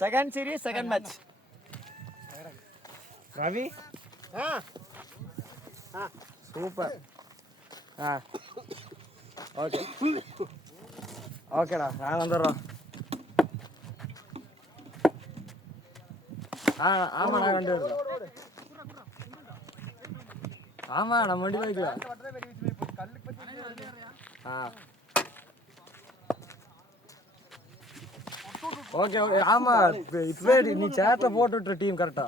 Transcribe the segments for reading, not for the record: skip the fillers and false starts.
Second series second match. Ravi super. Okay ஓகேடா, நான் வந்துடுறோம். ஆமாண்ணா, ரெண்டு பேர். ஆமா, நம்ம வண்டி போய்க்கலாம். Okay okay. ஆமா, இப்பவே நீ சேட்டை போட்டு விட்டுற டீம் கரெக்டா.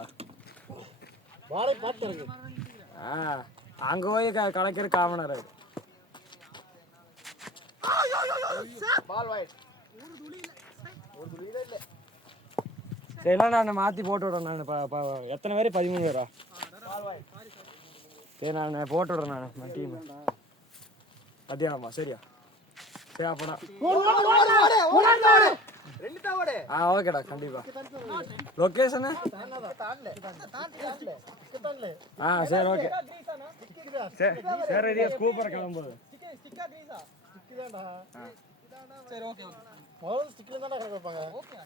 அங்க போய் கலைக்கிற காமனர். சரிண்ணா, நான் மாற்றி போட்டு விட்றேன். நான் எத்தனை பேர்? 13 பேரா? சரி, நான் போட்டு விட்றேன். நான் டீம் மத்தியானமா? சரியா? சரி, அப்படா. ஓகேடா, கண்டிப்பா. லொக்கேஷனு? சரி, ஓகே. சரி, ரெடியா கூப்பிட்ற கிளம்புது. சரி, ஓகே ஓகே. முதல்ல ஸ்டிக்கில் தானே கரெக்டாக வைப்பாங்க. ஓகே,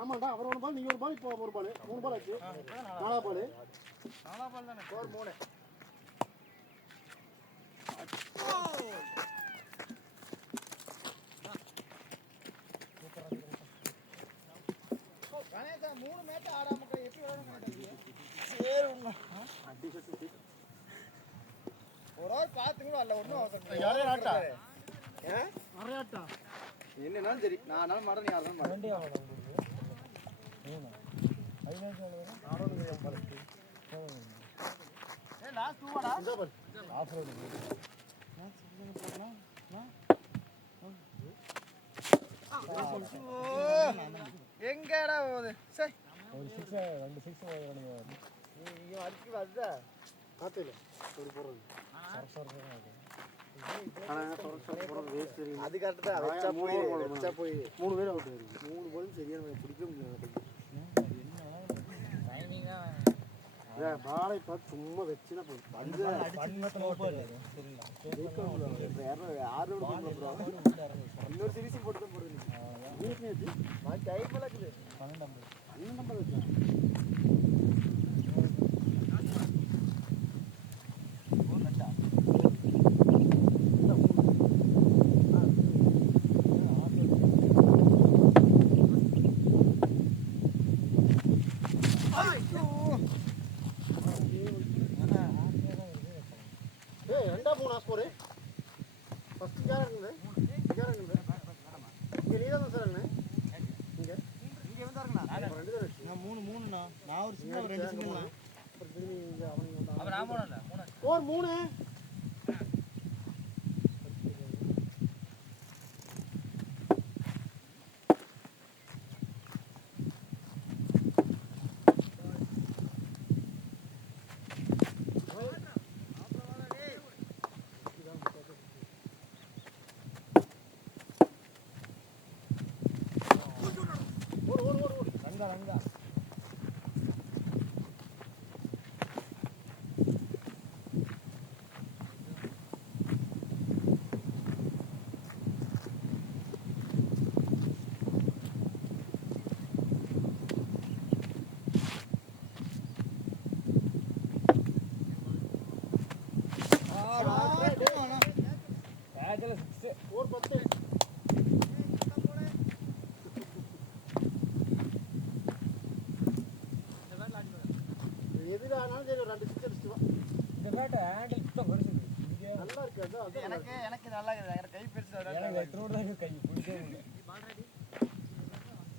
ஆமாண்டா, அவர் ஒரு பால், நீங்க ஒரு பால், இப்போ ஒரு பால், 3 பால் ஆச்சு. 4 பால் தானே. 4-3. மூணு மேட்ச் ஆடாம எப்படி ஒரு ஆள் பாத்துங்களோ அல்ல ஒன்றும் என்னன்னாலும் சரி, நான் மாடல் யாரும் எங்கடா போகுது? சரி, ஒரு 6 2 6 அடிச்சு வருதா காத்துல ஒரு போறது. அது கரெக்ட் தான். வச்சா போய் 3 பேர் அவுட் ஆயிருக்கு. 3 பாலும் சரியா பிடிக்க முடியாது. பாலை பார்த்து சும்மா வச்சுனா இன்னொரு சீரிஸ் போட்டு போடுறது. 12 எதுனாலும் சரி, 2 6 அடிச்சு வா. இந்த பேட்டை ஹேண்டில் சுத்தம் பெருசு. நல்லா இருக்கு. அது எனக்கு நல்லா இருக்குது. எனக்கு கை பெருசா இருக்கு. எனக்கு எத்தனோட தான் கை பிடிக்கவே இல்லை.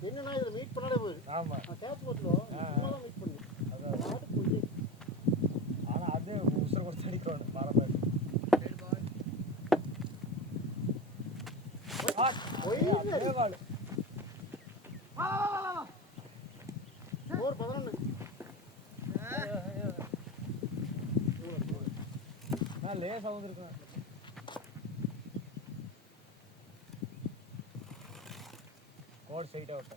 என்னன்னா இதுல மீட் பண்ணாலே போகுது. ஆமா, கேட்ச் போட்டுறோம். சும்மா மீட் பண்ணு. அதான் ஆடு போய். ஆனா அதே உசுர கொடுத்து அடிக்கணும் பாரபாடி. போய் அதே பால். வா வா வா. 11. நான் லேஸ் ஆகுது இருக்கேன். ஓடு ஸ்ட்ரைட்டா ஓடு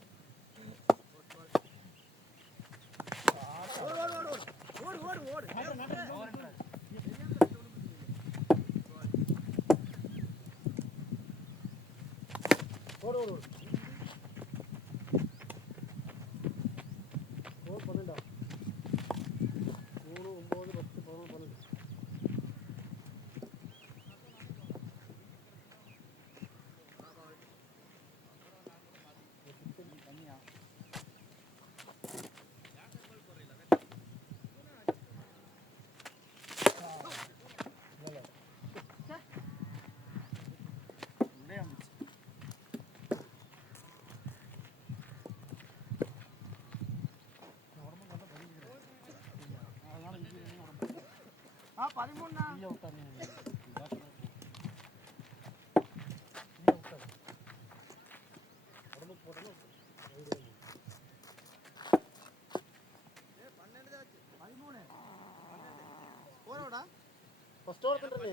ஃபர்ஸ்ட் ஓவர் தண்டனே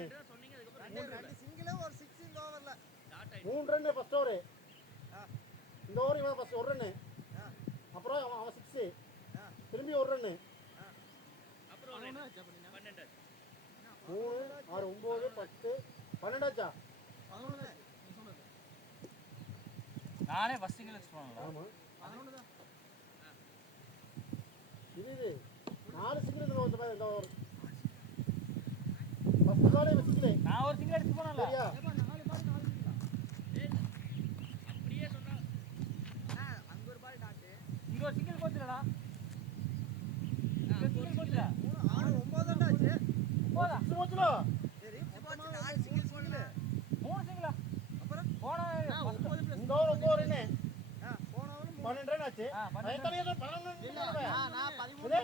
ரெண்டு சிங்கிள் ஒரு 6 இந்த ஓவர்ல 3 ரன் ஃபர்ஸ்ட் ஓவர் இந்த ஓவர் இவன் ஃபர்ஸ்ட் 1 ரன் அப்புறம் அவன் 6 திரும்பி 1 ரன் அப்புறம் 12 3 6 9 10 12 ஆச்சா நானே ஃபர்ஸ்ட் சிங்கிள் எக்ஸ் பண்ணல ஆமா 11 தான் இது 4 சிங்கிள் இந்த ஓவர் ஃபர்ஸ்ட் ஓவர் சிங்கிள் நான் ஒரு சிங்கிள் அடிச்சு போனல சரியா அப்படியே சொன்னா அங்க ஒரு பால் டாட் இங்க ஒரு சிங்கிள் போச்சுடா சிங்கிள் போச்சுடா 6 9 தான் ஆச்சு போடா போச்சுடா சரி போச்சு 4 சிங்கிள் சிங்கிள் 3 சிங்கிளா அப்புறம் போனா இந்த ஓவர் 9 ரன் போன ஓவர் 12 ரன் ஆச்சு ஐயத்தானே 11 இல்ல நான் 13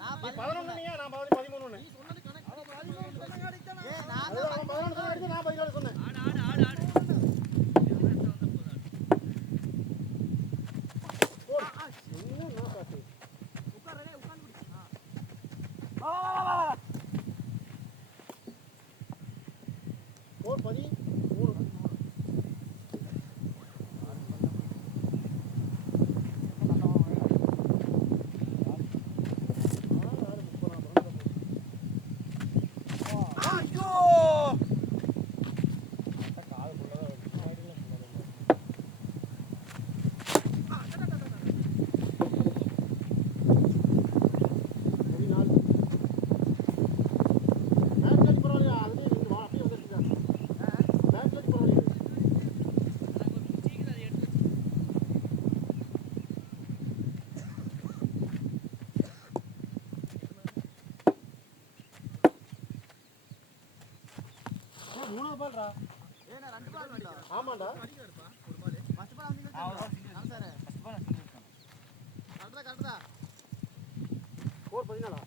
நான் 11 நீயா நான் 13 நீ சொன்னது கணக்கு 13 சொன்னங்க அடிச்சானே ஏய் அது அவன் 11 சொன்ன அடிச்சு நான் 14 சொன்னேன் ஆடு போடு இன்னும் நான் பாத்து உட்கார்றே உட்கார்ந்து பிடி போடு 13 மூணாவது பால்டா ஏய் நான் ரெண்டு பால் அடிக்கிறேன் ஆமாடா அடிக்கிறப்பா ஒரு பால் ஃபர்ஸ்ட் பால் சிங்கிள் நான் சார் ஃபர்ஸ்ட் பால் சிங்கிள் கரெக்ட்டா ஸ்கோர் 14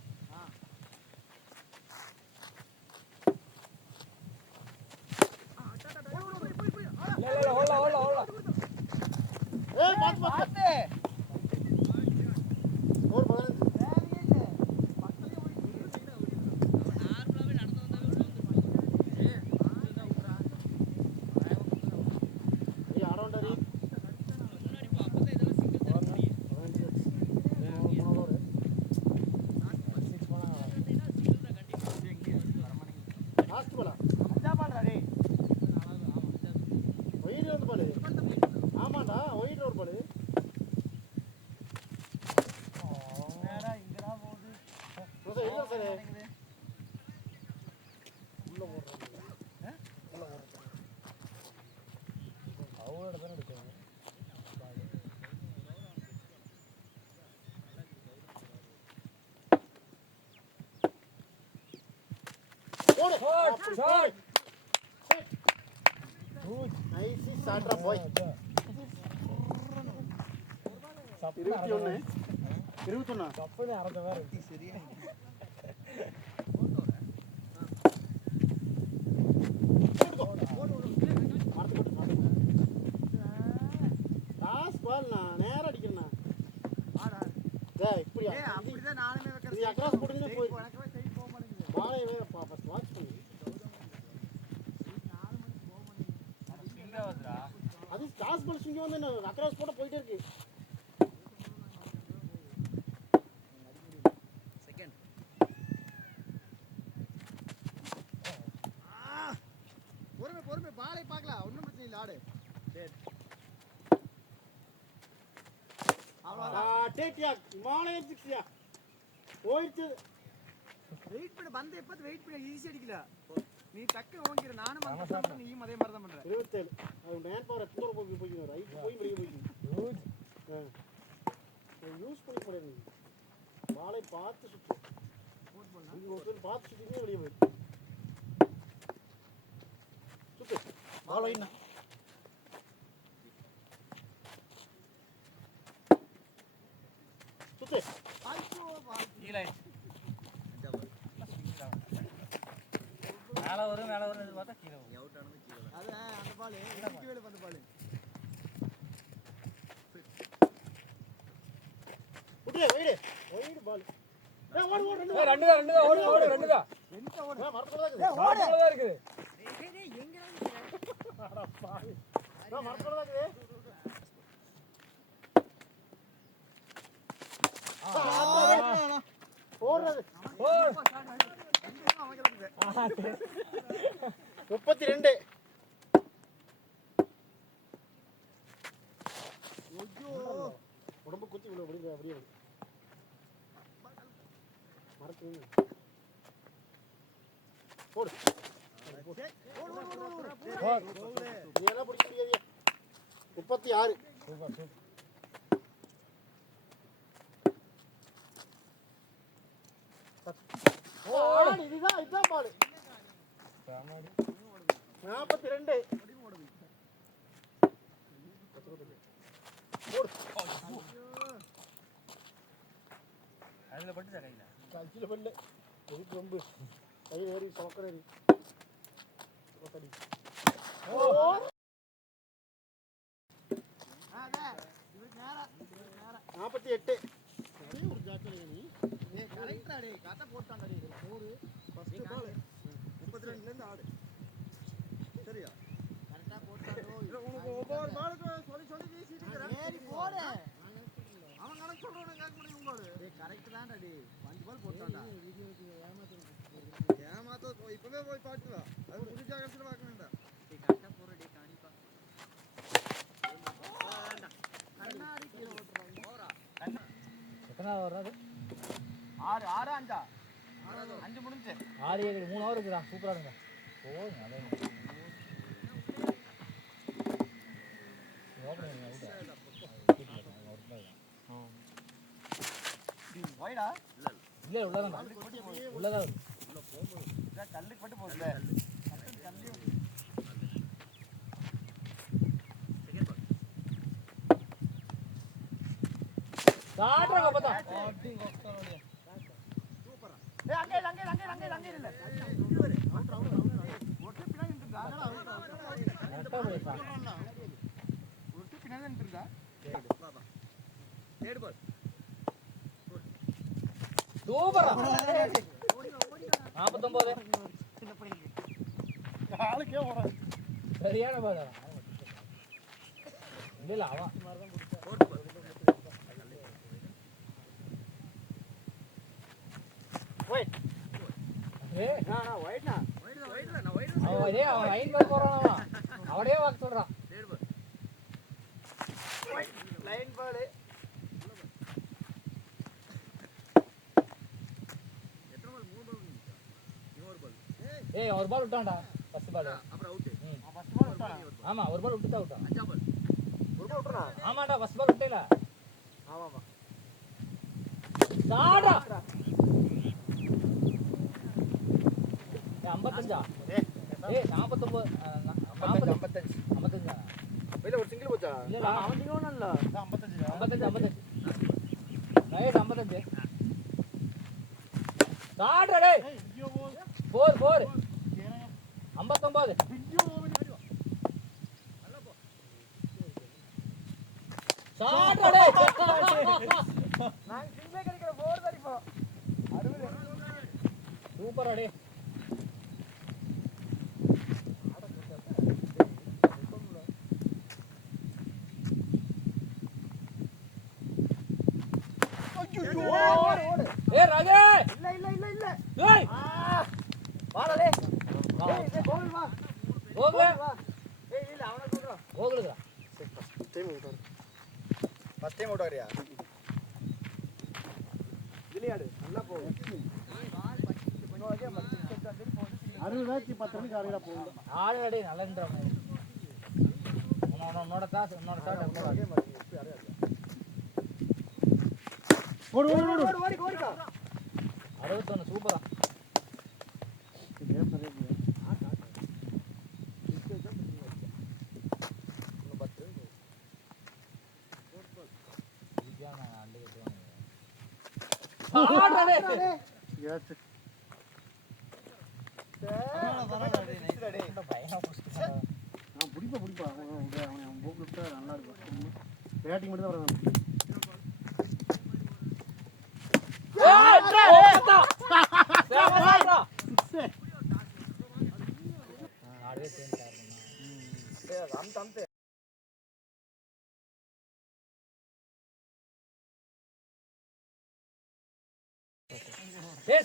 இல்ல ஹோல்ல ஏய் பாத்து ஸ்கோர் 15 ஏய் ஆரவுண்டரி லாஸ்ட் பாலா ஒயிட் வந்து பாலு ஆமாடா ஒயிட் ஒரு பாலு ரோசா இல்ல சார் உள்ள போடுறாங்க உள்ள போடுறாங்க அவளோட தான எடுக்கணும் போடு ஷாட் குட் நைஸ் ஷாட்ரா பாய் 21 21 தப்புனே அறத வேற சரியா லாஸ்ட் பால் நான் நேரா அடிக்கிறேன் ஆடா டேய் இப்படி ஏய் அப்படிதான் நானுமே வைக்கிறேன் இது அக்ராஸ் போடுங்க போய் எனக்குமே சைடு போக மாட்டேங்குது பாலை வேற ஃபர்ஸ்ட் வாட்ச் பண்ணு ஸ்பிங்கா வருதுடா அது டாஸ் பால் இங்கே வந்து அக்ராஸ் போட போயிட்டே இருக்கு. செகண்ட் பொறுமை பாலை பார்க்கலாம், ஒன்றும் பிரச்சனை இல்லை, ஆடு. டேக்கியா இமாலயன் சிக்ஸியா போயிடுச்சு. வெயிட் பண்ண பந்த எப்போ வெயிட் பண்ண ஈஸி அடிக்கல. நீ டக்கு ஓங்கிற, நானும் வந்து நீயும் அதே மாதிரி தான் பண்ற. 27 அது மேன் பவர் எத்தனை போய் போய் ரைட் போய் வெளியே போய் யூஸ் பண்ணி முடியாது. பாலை பார்த்து சுத்து, இங்கே ஒருத்தர் பார்த்து சுற்றினே வெளியே போயிடுச்சு. சுத்து பால் வைண்ணா. சுத்து கீழே மேலே வரும் பார்த்தா கீழே வரும். அவுட் ஆனது கீழே. அது அந்த பால் இடிக்கு வேலை பண்ண பால். விடு வைடு வைடு பால். ஓடு ஓடு ரெண்டு ரெண்டு தான் ஓடு ஓடு ரெண்டு தான். எந்த ஓடு மரத்துல ஏய் ஓடு தான் இருக்குது. டேய் எங்கடா நிக்கிற? அட பாவி மரத்துல தான் இருக்குது. போடுறது 32. உடம்பு குத்தி விட அப்படியே அப்படியே மரத்து போடு. நீ எல்லாம் பிடிக்க முடியாது. 36. Super super. இதுதான் பால். 42. அதுல பட்டுச்சா கையில? கட்சியில் பண்ணல எதுக்கு ரொம்ப கை ஏறி சமக்கிறது. 48. ஒரு ஜாக்கிரதை நீ கரெக்டா டேய், கரெக்டா போட்டான்டா டேய். ஒரு ஃபர்ஸ்ட் பால் 32ல இருந்து ஆடு. சரியா? கரெக்டா போட்டானோ. உனக்கு ஒவ்வொரு பாலுக்கு சொல்லி வீசிட்டு இருக்கற. ஏறி போடு. அவன் கணக்கு சொல்றவன கேட்க முடியும் உங்களோட. டேய் கரெக்ட் தான்டா டேய். 5 பால் போட்டான்டா. வீடியோக்கு ஏமாத்த இப்பவே போய் பாத்து வா. அது புடி ஜாக்கிரதையா பார்க்கணும்டா. டேய் கரெக்ட்டா போற டேய் காணிப்பா. கண்ணாடி கீழ ஓட்டுறாங்க. போறா. எத்தனை வர்றது? 6 5 5 முடிஞ்சு. 6 7 3 ஹவர் இருக்குடா. சூப்பரா இருக்குடா. போங்க அதே மாதிரி. Open out. வைடா இல்ல உள்ளதான். உள்ளதான். உள்ள போகும்போது கல்லுக்கு பட்டு போகுதுல. கல்லி செகண்ட் பால். சாட்றங்க பார்த்தா. சூப்பரா. ஏய் அங்க இல்ல. ஒட்டு பின்னாடி நின்னுடா. கரெக்ட்டா போயிட்டா. ஒட்டு பின்னாடி நின்னுடா. பாபா. தேர்ட் பால். சூப்பரா. 49. காலுக்கே ஓடாது. சரியான பால். இல்ல அவன் ஃபோர்த் பால். ஒயிட். ஏய் ஒயிட்னா வைடுடா நான் வைடு. அவன் லைன் பால் போறான் அவன். அவனே வாக்க சொல்றான். Third ball. Line ball. எத்தனை பால்? 3 பால் நிச்சா. இன்னொரு பால். ஏய் ஒரு பால் விட்டான்டா. First ball. அப்புறம் அவுட். ஃபர்ஸ்ட் பால் விட்டானா? ஆமா ஒரு பால் விட்டுட்டா விட்டான். அஞ்சாம் பால். ஒரு பால் விட்டனா? ஆமாடா ஃபர்ஸ்ட் பால் விட்டேல. ஆமாமா. சாடா. 55. ஏய் 49. 55. வெளிய ஒரு சிங்கிள் போச்சா? இல்ல அவன் சிங்கிள் ஒண்ணு இல்ல. 55. நைஸ் 55. சாடா டேய். 4 59. சாடா டேய். நான் சிங்கிளே கிடைக்கிற 4 தான் இப்போ. 60. சூப்பரா டேய். ஏய் ராகே இல்ல இல்ல இல்ல இல்ல ஏய் வாடா டேய் கோவில் வா போகல ஏய் இல்ல அவன சொல்றா போகலடா ஃபர்ஸ்ட் டைம் அவுட் ஆறியா விளையாடு நல்லா போகும் 60 மேட்ச் 10 மணிக்கு ஆடுறா போகும் ஆடுடா நல்லன்றா உன்னோட ஷாட் ஓடு ஓடு ஓடு ஓடி ஓடிக்கா 61 சூப்பரா நான் பிடிப்பா அவன் போக்கு நல்லா இருக்கும் பேட்டிங் மட்டும் தான் வரான்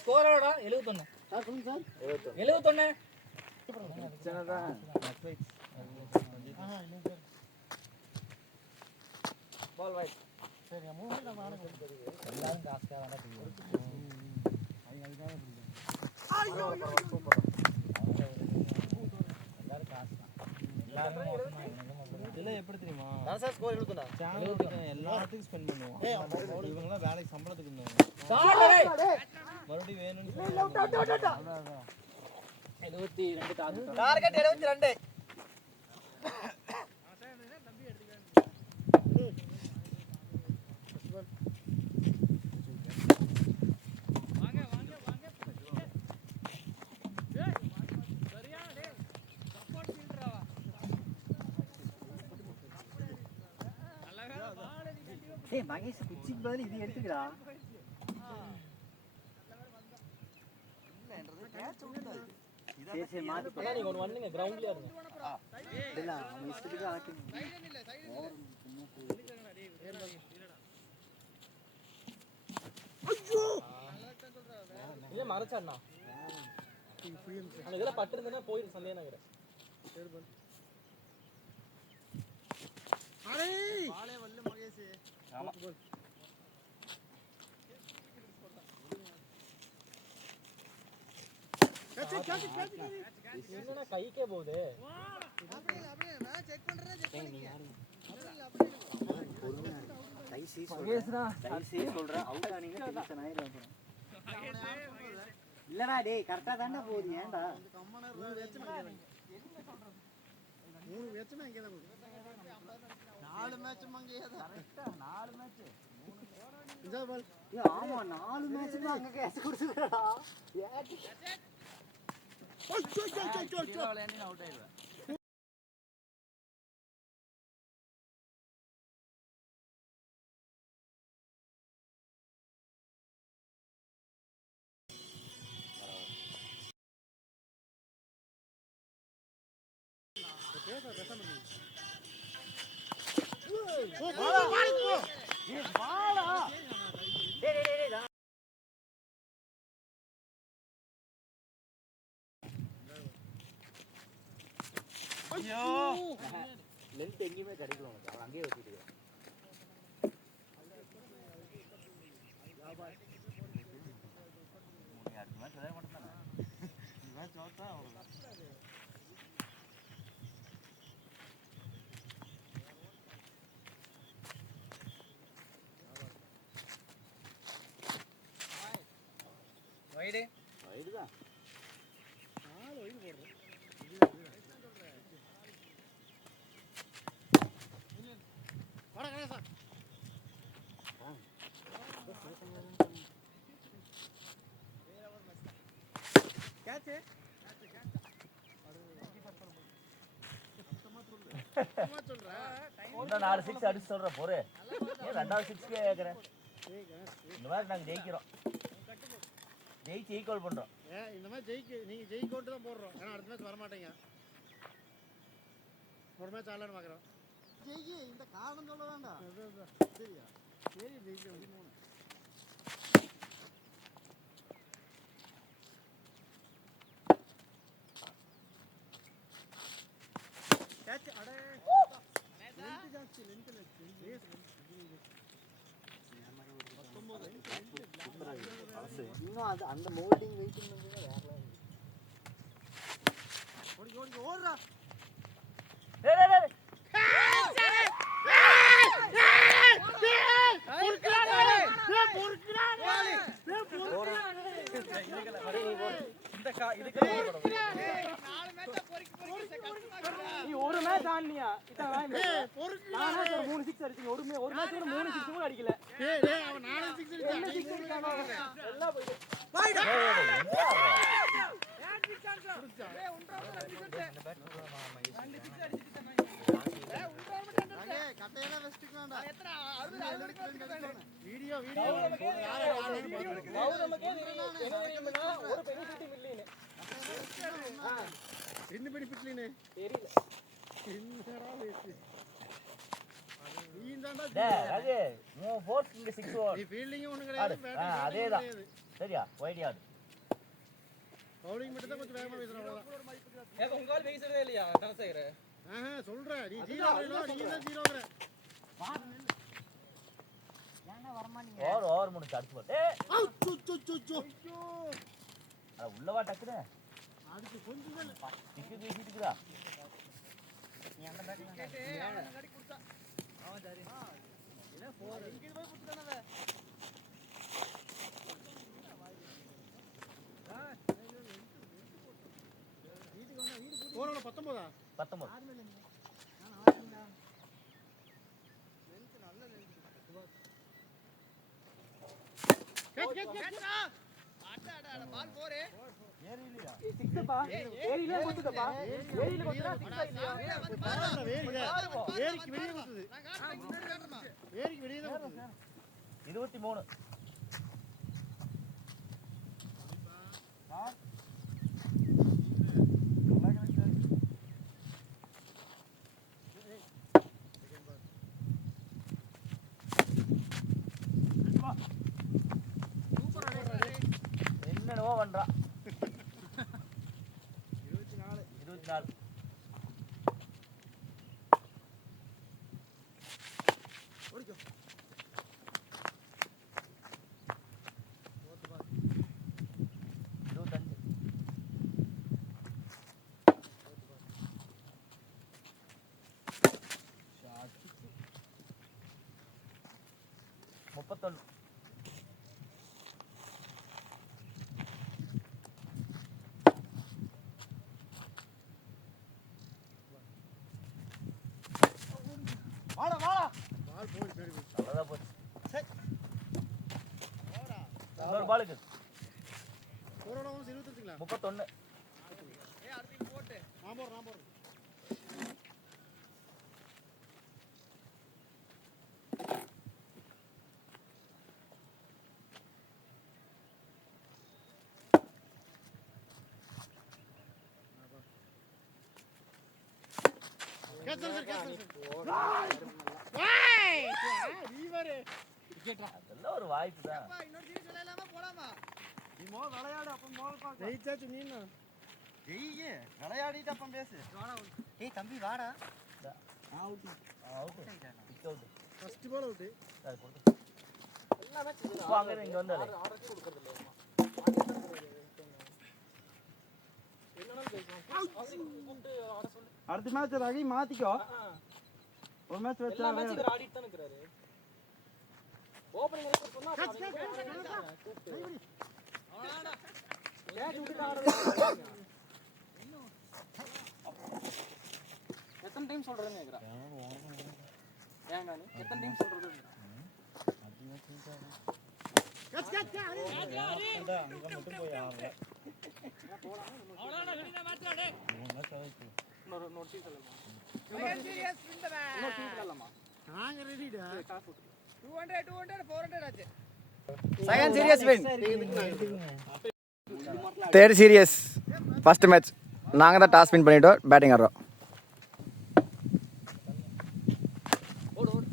ஸ்கோர் எவ்வளோடா 71 சார் சொல்லுங்க சார் 71 பால் வைட் சரி மூணு நம்ம ஆன எல்லாரும் காசுக்காக தான் பிடிக்கும் சூப்பர் எல்லாரும் காசு தான் எல்லாரும் மோசம் தான் இதெல்லாம் எப்படி தெரியுமா நான் சார் ஸ்கோர் எழுதுனா சேனல் எல்லாத்துக்கும் ஸ்பெண்ட் பண்ணுவோம் இவங்கெல்லாம் வேலைக்கு சம்பளத்துக்கு இருந்தவங்க மறுபடியும் வேணும்னு சொல்லி 72 காசு டார்கெட் 72 ஏய் மகேஷ் குச்சிக்கு பதில் இது எடுத்துக்கடா சரி சரி மாத்தி அண்ணா நீங்க ஒன்னு வந்தீங்க கிரவுண்ட்லயே இருங்க இல்ல அவன் இஷ்டத்துக்கு ஆக்கி இல்ல மறைச்சாண்ணா அந்த இதெல்லாம் பட்டிருந்தேன்னா போயிருக்கு சந்தேகம் நகர் பாலே வல்ல மகேஷ் ஆமா என்னடா கைக்கே போகுது அப்படியே நான் செக் பண்றேன் செக் பண்ணிக்க தைசி சொல்றேன் தைசி சொல்றேன் அவுட் ஆனீங்க டென்ஷன் ஆயிரும் அப்புறம் இல்லடா டேய் கரெக்ட்டா தான்டா போகுது ஏன்டா மூணு வெச்சனா இங்க தான் போகுது 4 மேட்ச் மங்கேயா கரெக்ட்டா 4 மேட்ச் இந்தா பால் ஏ ஆமா 4 மேட்ச் தான் அங்க கேஸ் குடுத்துடா அவுட் ஆயிடுவேன் லென்த் எங்கேயுமே கிடைக்கல உனக்கு அவன் அங்கேயே வச்சுட்டு வைடு வயதுதான் இன்னும் 4 6 அடிச்சு சொல்ற போரு ஏன் ரெண்டாவது 6 கேக்குறேன் இந்த மாதிரி நாங்க ஜெயிக்கிறோம் ஜெயிச்சு ஈக்குவல் பண்றோம் இந்த மாதிரி நீங்க ஜெயிக்கோட்டு தான் போடுறோம் ஏன்னா அடுத்த மேட்ச் வர மாட்டீங்க ஒரு மேட்ச் ஆடலான்னு பார்க்குறோம் ஜெயி இந்த காரணம் சொல்ல வேண்டாம் சரியா சரி ஜெயிக்க இன்னும் அது அந்த மோல்டிங் வெயிட்டிங் வந்து வேற level. ஓடுறா டேய் டேய் டேய் நீ ஒரு மேட்ச் ஆடலையா இதான் நானா ஒரு 3 6 அடிச்சீங்க ஒரு மேட்ச் கூட 3 6 கூட அடிக்கல அவன் 4 6 அடிச்சான் எல்லாம் போயிடு கட்டையெல்லாம் வெஸ்ட்டுக்குவாண்டா வீடியோ நமக்கே தெரியும்னா ஒரு பெனிஃபிட் இல்லைன்னு என்ன பெனிஃபிட் இல்லைனே தெரியல என்னடா வேஸ்ட் நீ தான்டா டேய் ராஜே மூ ஃபோர்ஸ் இங்க 6 ஓவர் நீ ஃபீல்டிங் ஒண்ணு ஆடு கிடையாது அதேதான் சரியா ஒயிட் ஆடு பவுலிங் மட்டும் தான் கொஞ்சம் வேகமா பேசுறா அவ்வளவுதான் ஏங்க உங்கால் பேசுறதே இல்லையா தனசேகர் சொல்றேன் நீ 0 நீ என்ன 0ங்கற ஏன்னா வரமா நீங்க ஓவர் முடிச்சு அடிச்சு போடு டேய் சு அட உள்ளவா டக்குனே அதுக்கு கொஞ்சம் தான் டிக்கு வீசிட்டுக்குடா நீ அந்த பேட்ல கேட்டு அவன் கடி கொடுத்தா அவன் சரி என்ன 4 இங்க போய் கொடுத்தானே போறோட 19 19 கேட்ச் அட பால் போறே ஏறிலையா 6 பா ஏரியில போட்டுடப்பா ஏரியில போட்டுடா 6 இல்லையா வந்து பாரு ஏரிக்கு வெளியே குத்துது நான் காட்டுறேன் முன்னாடி காட்டுறேன் ஏரிக்கு வெளியே தான் குத்துது 23 என்னென்னவோ பண்றா 24 ஓடிக்கோ 25 31 வாடா வாடா பால் போய் சரி அவ்வளோதான் போச்சு இன்னொரு பாலுக்கு போறோட 25ங்களா 31 ஏய் அடுத்து போட்டு நான் போறேன் கேட்ச் நீ வரே அதெல்லாம் ஒரு வாய்ப்பு தான் அப்பா இன்னொரு சீரிஸ் விளையாடலாமா போலாமா நீ மோ விளையாடு அப்ப மோ பாக்க ஜெயிச்சாச்சு நீனா ஜெயியே விளையாடிட்டு அப்ப பேசு ஏய் தம்பி வாடா out pick out first ball out அது கொடுத்து வாங்க இங்க வந்தாலே ஆர்டர் கொடுக்கிறது இல்ல கூப்பிட்டு ஆட சொல்லு அடுத்த மேட்ச் ரவி மாத்திக்கோ ஒரு மேட்ச் எல்லா மேட்ச் இவர் ஆடிட்டு தான் இருக்காரு ஓபனிங் எடுத்து சொன்னா கேட்ச் விட்டு ஆடுறது எத்தனை டைம் சொல்றதுன்னு கேக்குறா ஏங்க நீ எத்தனை டைம் சொல்றது கேட்ச் இன்னொரு டீம் சொல்லலாமா second series win the match இன்னொரு டீம் சொல்லலாமா நாங்க ரெடிடா காசு போட்டு 200 400 ஆச்சு Second series win. Third series first match நாங்க தான் டாஸ் வின் பண்ணிட்டோம் பேட்டிங் ஆடுறோம் ஓடு ஓடு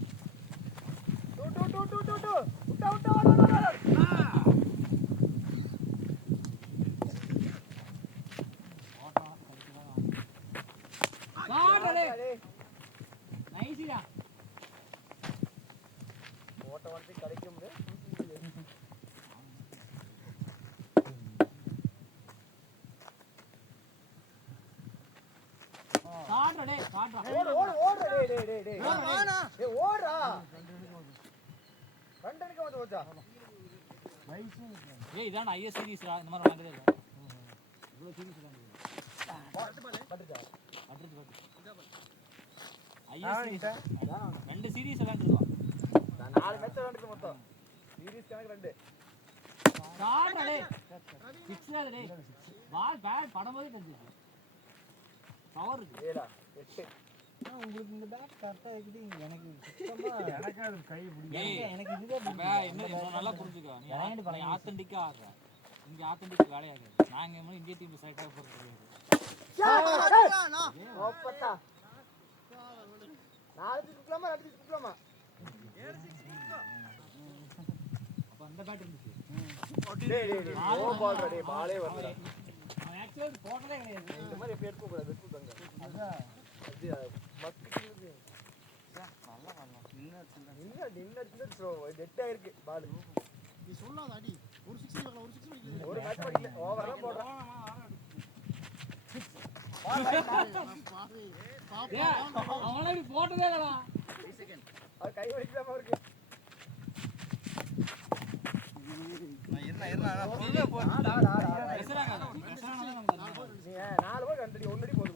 மச்சா ஏய் இதான் ஐஎஸ் சீரிஸ்டா இந்த மாதிரி வாங்குறதே இல்ல இவ்வளவு சீரிஸ் வாங்குறது ஐஎஸ் அதான் 2 சீரிஸ் விளையாண்டுறோம் நான் 4 மேட்ச் விளையாண்டுட்டு மொத்தம் சீரிஸ் கணக்கு 2 சாடா டேய் 6 டேய் பால் பேட் படும்போது தெரிஞ்சுச்சு பவர் இருக்கு 7 8 உங்களுக்கு இந்த பேட் கரெக்டா இருக்குது எனக்கு சுத்தமா எனக்கு அது கை பிடிக்கும் எனக்கு இதுவே என்ன நல்லா புரிஞ்சுக்கோ நீ ஆத்தென்டிக்கா ஆடுற இங்க ஆத்தென்டிக் வேலையாகாது நாங்க இந்திய டீம்ல செலக்ட் ஆக போறது ஓப்பத்தா 4 சுத்தலாமா 2 சுத்தலாமா அப்ப அந்த பேட் இருந்துச்சு டேய் ஓ பால் ரெடி பாலே வரல அவன் ஆக்சுவலி போட்டதே கிடையாது இந்த மாதிரி எப்படி எடுக்க கூடாது வெட்டுங்க அதான் அது மத்திக்கு நின்னு ப்ரோ டெட் ஆயிருக்கு பால் நீ சொல்லாத அடி ஒரு 6 வைக்கல ஒரு 6 வைக்கல ஒரு மேட்ச் படிக்கல ஓவரா போடுறான் அவனே போட்டதே இல்லடா அது கை வலிக்காம இருக்கு பேசுறாங்க நீ 4 பால் 2 அடி 1 அடி போடு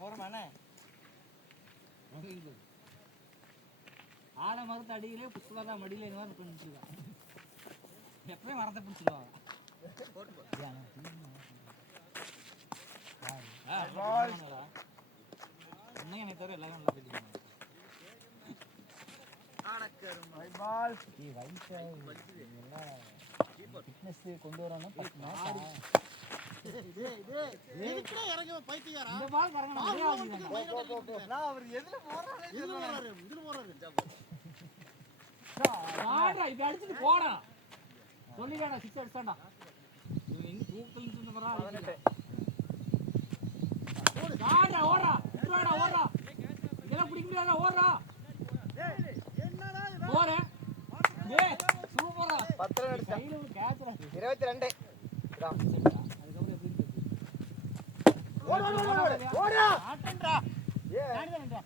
போறோமாண்ணே ஆட மரத்து அடியிலே புஷ்பலதா மடியில இந்த மாதிரி பண்ணிட்டுருக்கான் எப்பயும் மரத்தை பிடிச்சிடுவாங்க இன்னும் எனக்கு தவிர எல்லாரும் நல்லா போயிட்டு பால் ஃபிட்னஸ் கொண்டு வரணும் 10 மேட்ச் எதுக்குடா இறங்க பைத்தியக்காரா இந்த பால் பாருங்க நான் அவர் எதுல போறானே இதுல போறாரு ஆடுறா இப்ப அடிச்சுட்டு போடா சொல்லிடாடா 6 அடிச்சாண்டா இவன் எங்க தூக்கல இருந்து வரா ஆடுறா ஓடுறா ஓடுறா இதெல்லாம் பிடிக்க முடியாதா ஓடுறா போறே டேய் சூப்பரா 10 ரன் அடிச்சா கையில ஒரு கேட்ச்ரா 22 அதுக்கப்புறம் எப்படி இருக்கு ஓடுடா ஆட்டன்றா ஏ ஆடுடா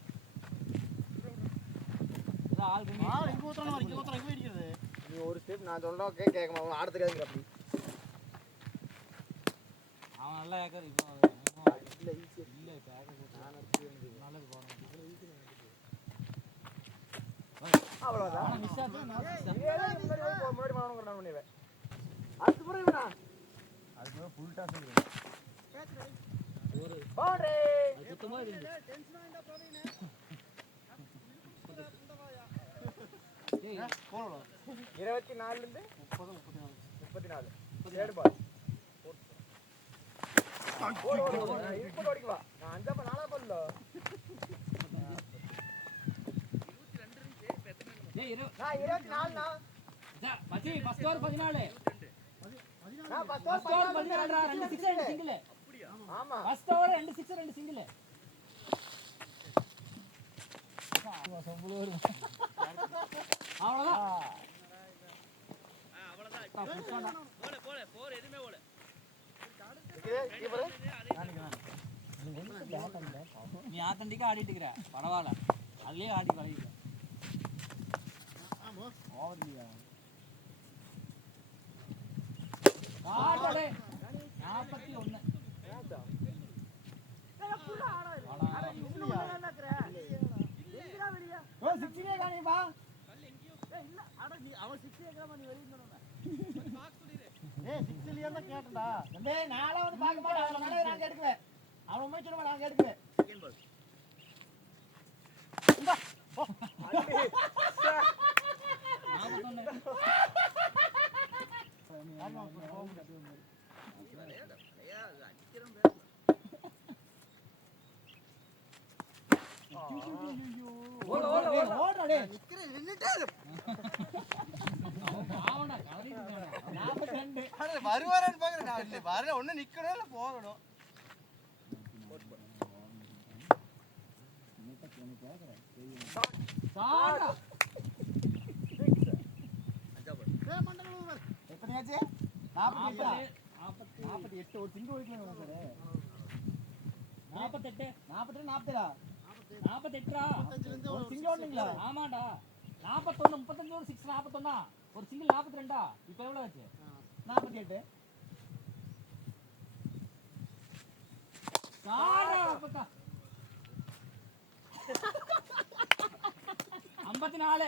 ஆள் பண்ணி இங்க ஊத்துறானே இங்க இடிக்குது நீ ஒரு ஸ்டெப் நான் சொல்றேன் கேட்க மாட்டேன் ஆட தெரியாதுங்க அப்படி அவன் நல்லா ஏக்கர் இப்போ இல்ல ஈஸி இல்ல இப்போ ஏக்கர் நல்லது போறோம் அவ்வளவுதான் ஆனா மிஸ் ஆச்சு முன்னாடி மாறணும் நான் பண்ணுவேன் அடுத்து புரிய வேணா அதுக்கு ஃபுல் டாஸ் ஒரு பவுண்டரி சுத்தமா இருக்கு ஏய் 24 இருந்து 34 தேர்ட் பால் இப்போ ஓடிக்கு வா நான் 5 பால் 4 பால் இல்ல ஏய் நான் 24 நான் மச்சி ஃபர்ஸ்ட் ஓவர் 14 நான் ஃபர்ஸ்ட் ஓவர் 14 டா 2 6 2 சிங்கிள் ஆமா ஃபர்ஸ்ட் ஓவர் 2 6 2 சிங்கிள் அவ்வளவுதான் நீ ஆத்தண்டிக்கா ஆடிட்டு இருக்கிற பரவாயில்ல அதுலயே ஆடி பழகிட்ட ஆடடே 41 அவன் 6 ஏக்கரமா நீ வெளிய நின்னோனே ஏய் 6 இல்லையா தான் கேட்டடா டேய் நாளை வந்து பாக்க போறா அவன மேல நான் கேட்கல அவன் உண்மை சொல்லுவா நான் கேட்கல செகண்ட் பால் ஓடுடா டேய் நிக்கிறேன் நின்னுட்டாரு ஆவடா கலரிட்டு இருக்கானே 42 அட வருவாரன்னு பாக்குறேன் நான் இல்ல வரல ஒண்ணு நிக்கணும் இல்ல போகணும் சாடா டேய் மண்டல எத்தனையாச்சு 48 ஒரு சிங்கிள் வைக்கலாம் சார் 48 48 48 ஒரு சிங்கிள் ஓடுனீங்களா? ஆமாடா 41 35 ஒரு 6 41 ஒரு சிங்கிள் 42 இப்போ எவ்வளவு ஆச்சு 48 காடா அப்பா 54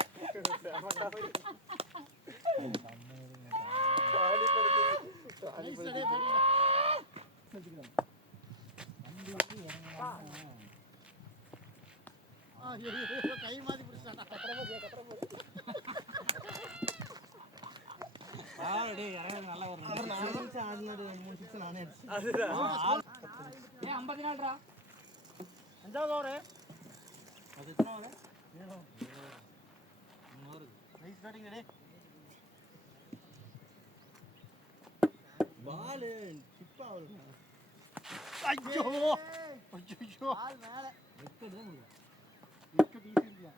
கை மாதிரி பிடிச்சாடா. டேய் யாரே நல்லா வரும் அவர் 4 நிமிஷம் ஆடுனாரு 3 6 நானே அடிச்சேன். ஏய் 54டா அஞ்சாவது ஓவர் அது எத்தனை ஓவர் நைஸ் பேட்டிங் டே. பால் டிப் ஆவுது. ஐயோ ஐயோ பால் மேல விக்கெட் தான் முடியும் விக்கெட் ஈஸியா.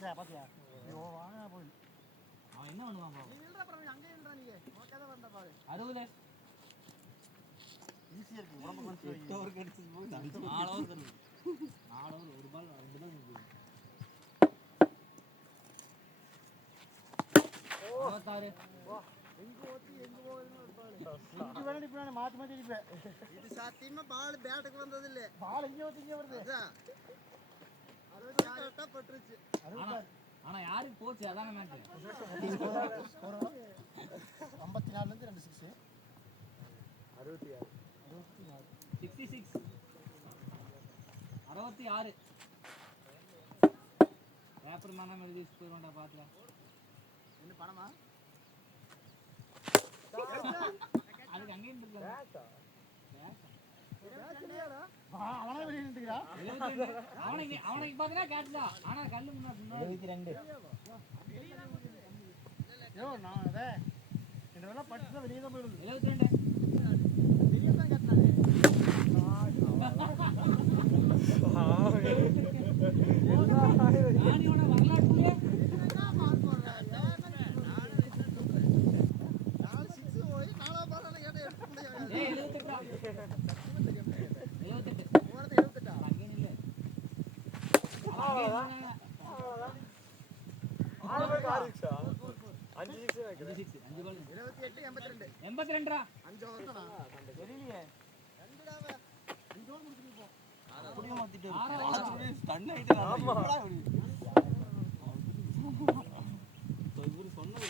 டேய் பாத்தியா ஐயோ வாங்க போய் அவன் என்ன பண்ணுவான் பாவம் நீ இல்லடா அப்புறம் அங்க இல்லடா நீ நோக்காத வந்த பாரு 60 ஈஸியா இருக்கு உடம்பு கொஞ்சம் 8 ஓவர் கடிச்சு போய் 4 ஓவர் தருது 4 ஓவர் ஒரு பால் 2 பால் முடியும் 66 எங்க ஓட்டி எங்க போகுதுன்னு ஒரு பால் இங்க வேணா இப்ப நான் மாத்தி மாத்தி அடிப்பேன். இது சாத்தியமா பால் பேட்டுக்கு வந்தது இல்ல. பால் எங்க ஓட்டி இங்க வருது. அதான் 60 கரெக்ட்டா பட்டுருச்சு. ஆனா யாருக்கு போச்சு அதான மேட்ச் 54 ல இருந்து 2 6 66 66 பேப்பர் மேனா எழுதி போயிடுவான்டா பாத்துல என்ன பணமா? அதுக்கு அங்கேயும் இருக்கலாம் அவனே வெளிய நின்னுடா. அவனுக்கு பாத்தீங்கன்னா கேட்சா ஆனா கல்லு முன்னாடி 72 யோ நான் அத இதெல்லாம் பட்டுதான் வெளிய தான் போயிடுது. 72 வெளிய தான் கட்டறானே. ராணியோட வரலாற்றுலயே என்னடா மார்க் போடுற? நானே சொல்றேன். 4 6 போய் 4 பால்ல கேட்ட எடுக்க முடியாது. ஏய் 78 ஓரத்தை 78 அங்கே இல்ல அஞ்சு சிக்ஸ் வைக்கிறேன் 5 பால் 28 82 82 5 ஓவர் தான் தெரியலையே. ரெண்டுடாவ 5 ஓவர் முடிச்சிட்டு போ. அப்படியே மாத்திட்டு ஸ்டன் ஆயிட்டு ஆமா இவரு சொன்னது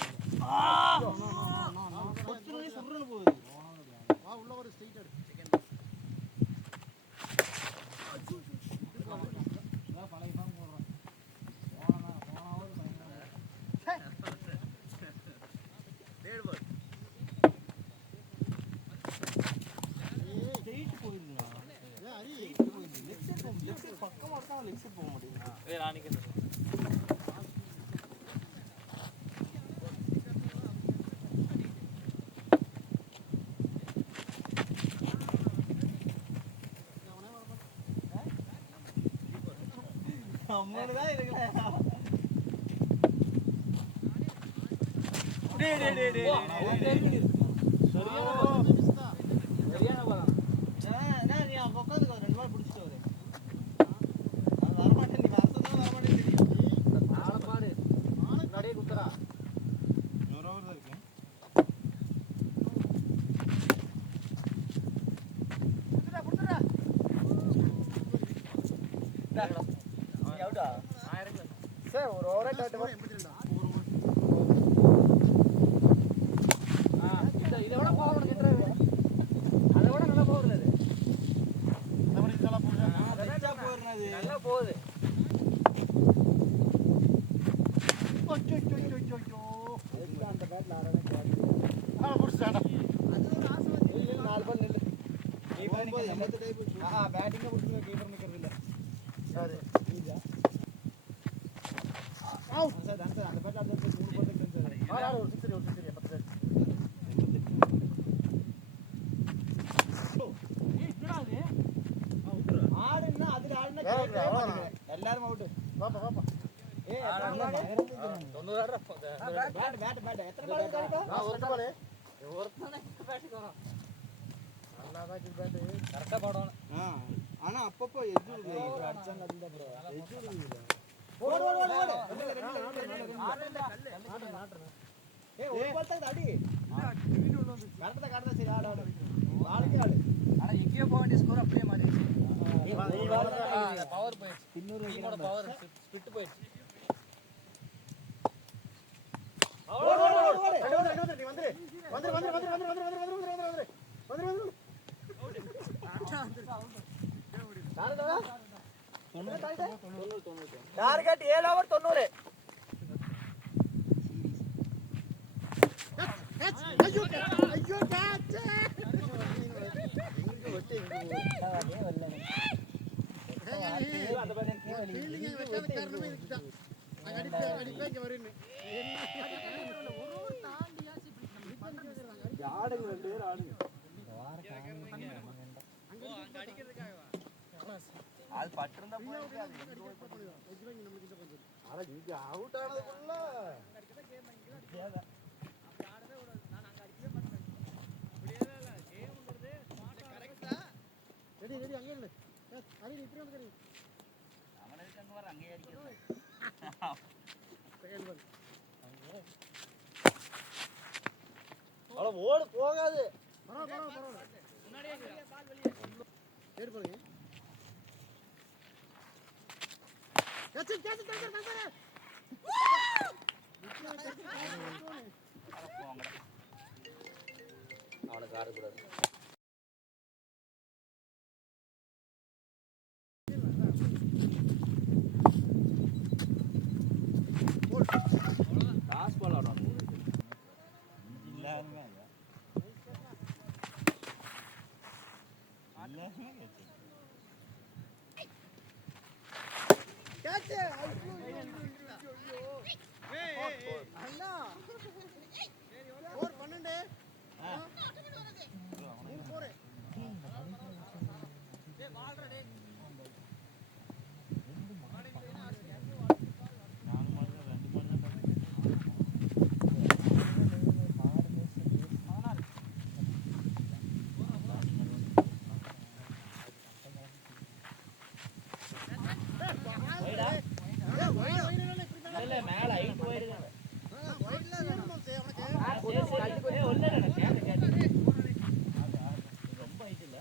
கொத்துனே சுருன்னு போகுது. வா உள்ள ஒரு ஸ்ட்ரைட் அடி. இதான் பழைய ஃபார்ம் போடுறோம் போன ஓவர் டேட் பால் ஏய் ஸ்ட்ரைட் போயிடுங்க. ஏய் அரி ஸ்ட்ரைட் போயிடுங்க. லெஃப்ட் சைடு பக்கமா இருக்கா லெஃப்ட் சைடு போக முடியுமா? ஏய் ராணிக்கு நம்மளோட தான் இருக்குல. சரியான பால் என்ன நீ அங்க உட்கார்ந்துக்கோ 2 பால் பிடிச்சிட்டு வர. அது வர மாட்டேன் நீ வரதுதான் வர மாட்டேன் தெரியும். ஆள பாரு நடைய குத்துறா ஒரு ஓவர் தான் இருக்கு. புடிடா நீ அவுட்டா சார் ஒரு ஓவரே டாட் இதை விட போகணும் கிட்டுறது அதை விட நல்லா போடுறது நல்லா போகுது அந்த பேட்ல ஆறானே நாலு பால் நெல்லு பேட்டிங்க பிடிச்சி கீப்பர் நிக்கிறது இல்ல சரி சார் அந்த பேட்ல அந்த 3 பால் இருக்கு சார் ஒரு சிக்ஸ் ஒரு சிக்ஸ் 10 சார் ஆடுன்னா அதுல ஆடுனா எல்லாரும் அவுட் வாப்பா வாப்பா ஏய் 90 ஆடுற பேட் பேட் பேட் எத்தனை பால் கரெக்ட்டா நான் ஒரு பால் ஒருத்தனே பேட்டுக்கு வரோம் கரெக்டா போடணும். ஆனா அப்பப்போ எஜ்ஜு இருக்கு ஓடு ஓடு ஓடு ஓடு ஏய் ஒரு பால் தான் அடி கரெக்ட்டா கரெக்ட்டா சரி ஆடு ஆடு ஆளுக்கே ஆடு ஆனா எங்கேயோ போக வேண்டிய ஸ்கோர் அப்படியே மாறிடுச்சு. பவர் போயிடுச்சு. டீமோட பவர் ஸ்பிட் போயிடுச்சு. ஓடு ஓடு ஓடு ஓடு நீ வந்துரு வந்துரு வந்துரு வந்துரு வந்துரு வந்துரு வந்துரு வந்துரு வந்துரு டார்கெட் 7 ஓவர் 90. ஐயோ ஐயோ கேட்ச் இங்க வெட்டி இங்க வரல அந்த பக்கம் ஃபீலிங் வெட்டாத காரணமே இதுதான் அங்க அடிப்பே இங்க வருன்னு ஒரு தாண்டியாச்சு இப்படி நம்ம பண்றாங்க ஆடுங்க ரெண்டு பேர் ஆடுங்க அங்க அடிக்கிறதுக்காக அது பட்டிருந்தா போயிருக்கு. அட இங்க அவுட் ஆனதுக்குள்ள ரெடி ரெடி அங்க இல்ல அரி இப்படி வந்து கரி அவனுக்கு அங்க வர அங்கேயே அடிக்கிறது. செகண்ட் பால் அட ஓடு போகாது பரவாயில்லை முன்னாடியே பால் வெளியே ஏறு பாருங்க கேட்ச் கேட்ச் தங்கர் தங்கர் அவனுக்கு ஆடக்கூடாது. டாஸ் பால் ஆடணும். கேட்ச் அண்ணா ஸ்கோர் 12 4 டேய் வால்டா டேய் இல்ல மேல ஹைட் போயிடுங்க. ஒயிட்ல வேணுமா சே அவனுக்கு ரொம்ப ஹைட் இல்ல.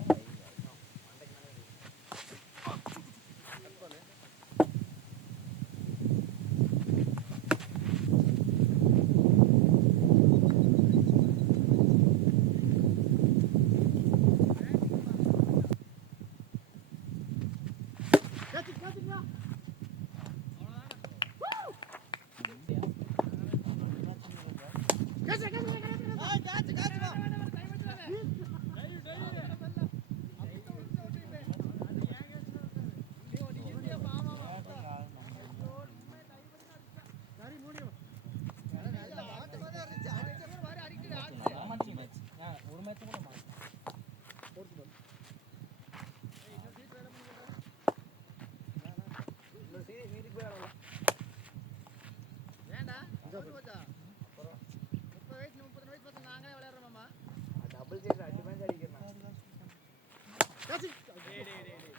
கேட்ச் கேட்ச்டா கேட்ச் கேட்ச் கேட்ச் வா சரி மூடியோ நல்ல மாட்ட மாதிரி இருந்துச்சு அடிச்ச மாதிரி அடிக்குது ஒரு மேட்ச் கூட மாறி. போர்த்து பால் வேண்டாம் போட்டு வச்சா அப்புறம் 30 வயசு 30 வயசு பார்த்து நாங்களே விளையாடுறோமாமா டபுள் சேஸ் ரெண்டு மேட்ச் அடிக்கிறேன் கேட்ச் டேய் டேய் டேய்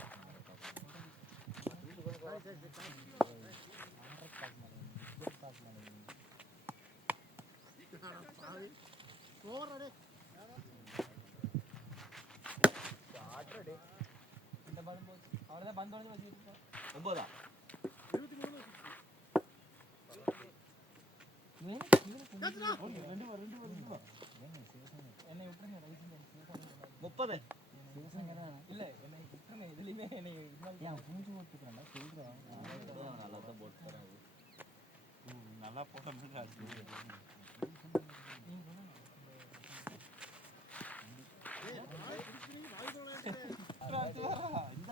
ஓவர் டே ஆட்ரே இந்த பந்து போச்சு. அவ்வளவுதான் பந்து வந்து வச்சிருக்கோம். 9 23 கேட்ச்டா என்னை விட்டுருங்க ரைட் 30. இல்ல என்னை விட்டுருங்க இதுலயுமே என்னை நல்லா தான் போட்டு தராங்க. நல்லா போட்ட மாதிரி ஆச்சு.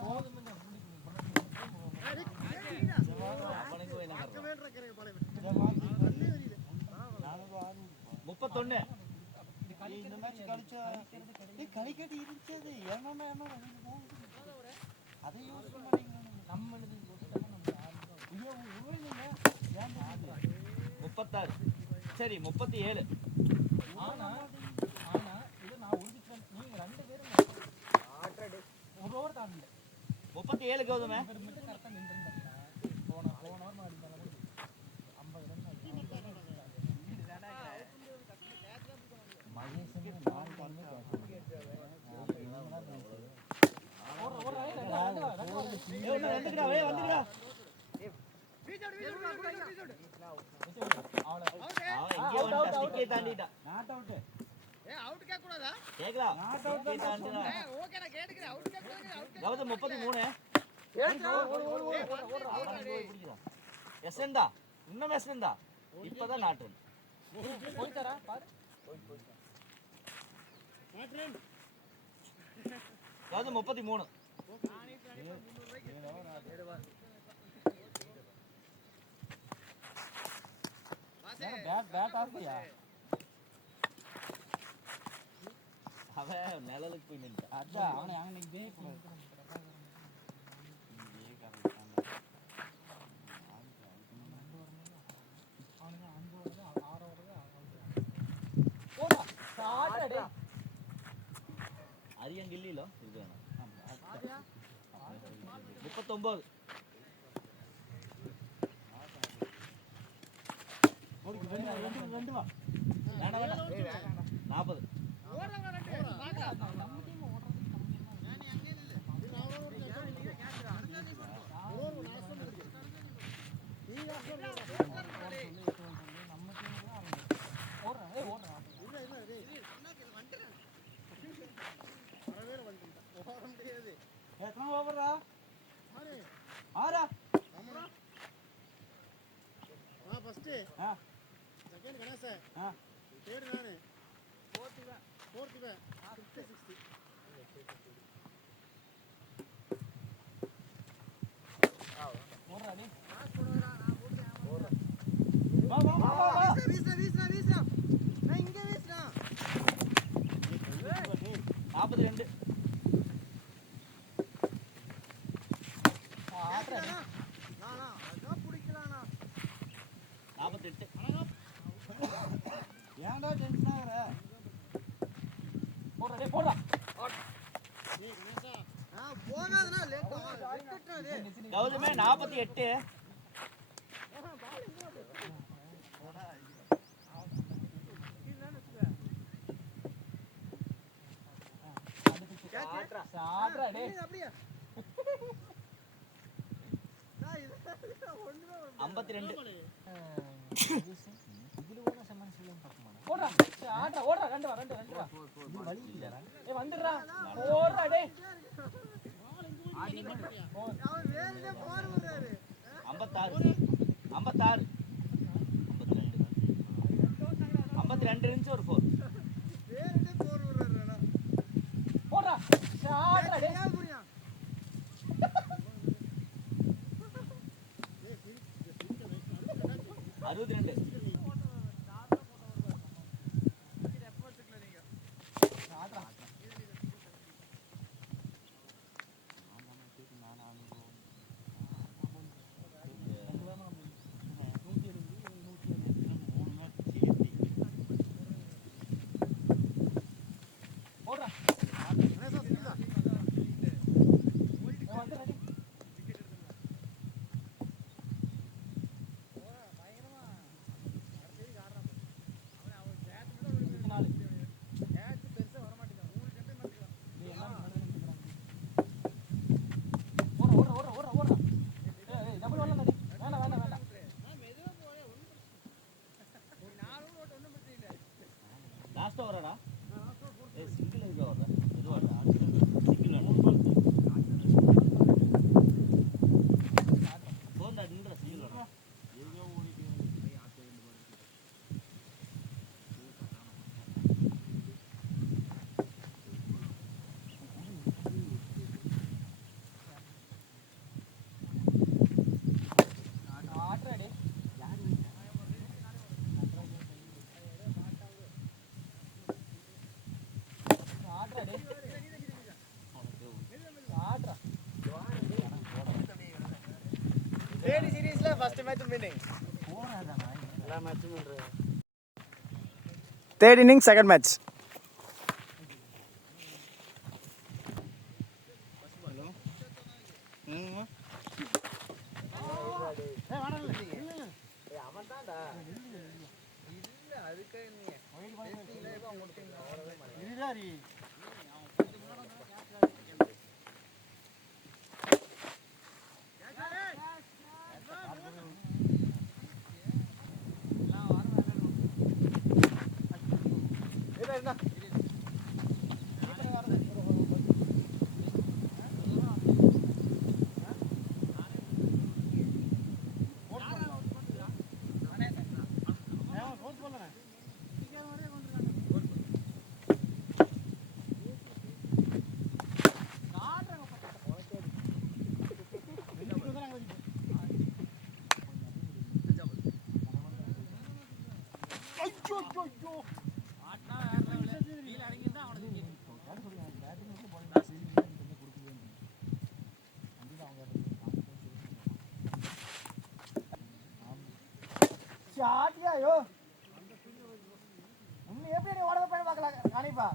அவனுக்கு என்ன அங்க வேண்டற கரே பாலே 31. இந்த மேட்ச் கழிச்சா கழிக்கட்டி இருந்துச்சு ஏன்னா அதை யூஸ் பண்ண நம்மளுக்கு 36. சரி 37. ஆனா இது நான் உறுதிக்கிறேன். நீங்க ரெண்டு பேரும் ஓவர் தாண்டல 37 கௌதமே தாண்டிட்டான் அவுட் கேட்க கூடாதா? கேக்கலாம் கௌதம் 33 எஸ்என்டா இன்னும் எஸ்என்டா இப்பதான் நாட்டு போயிட்டாரா பாரு கௌதம் 33 பேட் ஆஃபியா அவன் நிழலுக்கு போய் நின்றான் அதான் அவனை அங்க இன்னைக்கு அரியங்கில்லிலோ இது வேணும் 39 ரெண்டு வா வேணாம் 40 எத்தனை ஓவரா ஆறா ஃபர்ஸ்ட் ஆ செகண்ட் கணேஷ் ஆ தேர்ட் நானு ஃபோர்த் வே 50 60 ஓடுறா நீ பாஸ் போடுறா நான் போடுறேன் வா வா வா வா வீசா நான் இங்க வீசுறா 42 நானா அதான் பிடிக்கலானா 48 ஏன்டா டென்ஷன் ஆகுற போடுறா டேய் போடுறா ஏய் கணேஷா போகாதனா விக்கெட்னா இது கௌதமே 48 சாட்றா டேய் அப்படியே 52 போடுறா சாட்றா ஓடுறா ரெண்டு வா இது வலி இல்லடா ஏய் வந்துடுறா போடுறா டேய் அவன் வேறே போற வராரு 56 52 இருந்துச்சு ஒரு 4 வேறே போற வராருடா போடுறா சாட்றா டேய் யார் புரியா 62 சாட்றா போடுறா கணேஷா சிங்கா வந்துடுறா டேய் லாஸ்ட் ஓவரடா ஏ சிங்கிள் இது ஓவரா இது ஓவரா சிங்கிள் வேணும் போண்டா நின்ற சிங்கிள் வேணும் ஆட்றா டேய் ஆட்றா டேய் ஆட்றா தேர்ட் சீரிஸ்ல first match winning Third inning, second match. இருடாரி சாட்டியாயோ உன்னை எப்படி நீ ஓட போய் பார்க்கலாம் காணிப்பா